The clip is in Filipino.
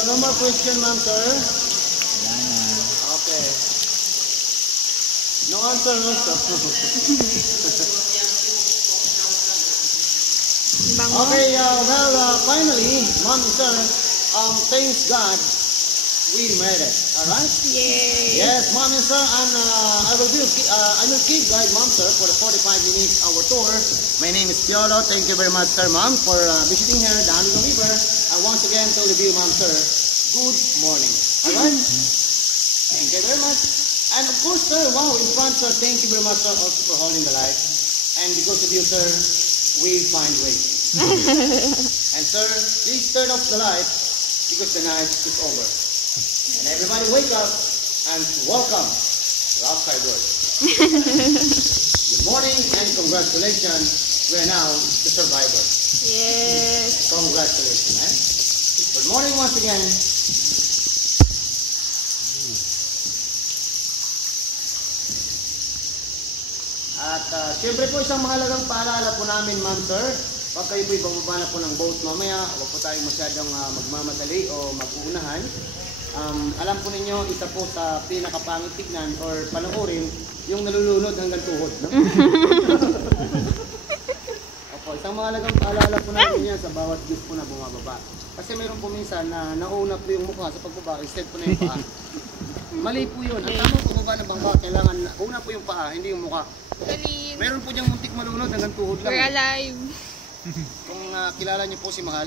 So no more question, ma'am, sir? Wala na. Okay. No answer, no sir. Okay, finally, ma'am, sir, thanks God, we made it. Alright? Yay! Yes, mom and sir, and I will keep guide mom sir for the 45 minutes our tour. My name is Piolo. Thank you very much, sir, mom, for visiting here, the Anligo River. And once again, to all of you, mom, sir, good morning. Alright? Thank you very much. And of course, sir, wow, in front, sir, thank you very much, sir, also for holding the light. And because of you, sir, we find ways. And sir, please turn off the light because the night is over. And everybody wake up and welcome to Outside World. Good morning and congratulations. We are now the survivors. Yes. Congratulations. Eh? Good morning once again. At siyempre po isang mahalagang paalala po namin, ma'am, sir. Pag kayo po'y bababa na po ng boat mamaya, huwag po tayo masyadong magmamadali o mag-uunahan. Alam po ninyo, isa po sa pinakapangit tignan or panoorin, yung nalulunod hanggang tuhod. No? Opo, isang mahalagang paalala po natin yan sa bawat group po na bumababa. Kasi mayroon po minsan na nauna po yung mukha sa pagbaba, instead po na yung paa. Mali po yun. Ang tamang pagbaba ng bangka, kailangan una po yung paa, hindi yung mukha. Mayroon po diyang muntik malunod hanggang tuhod lang. We're alive. Kung kilala niyo po si Mahal,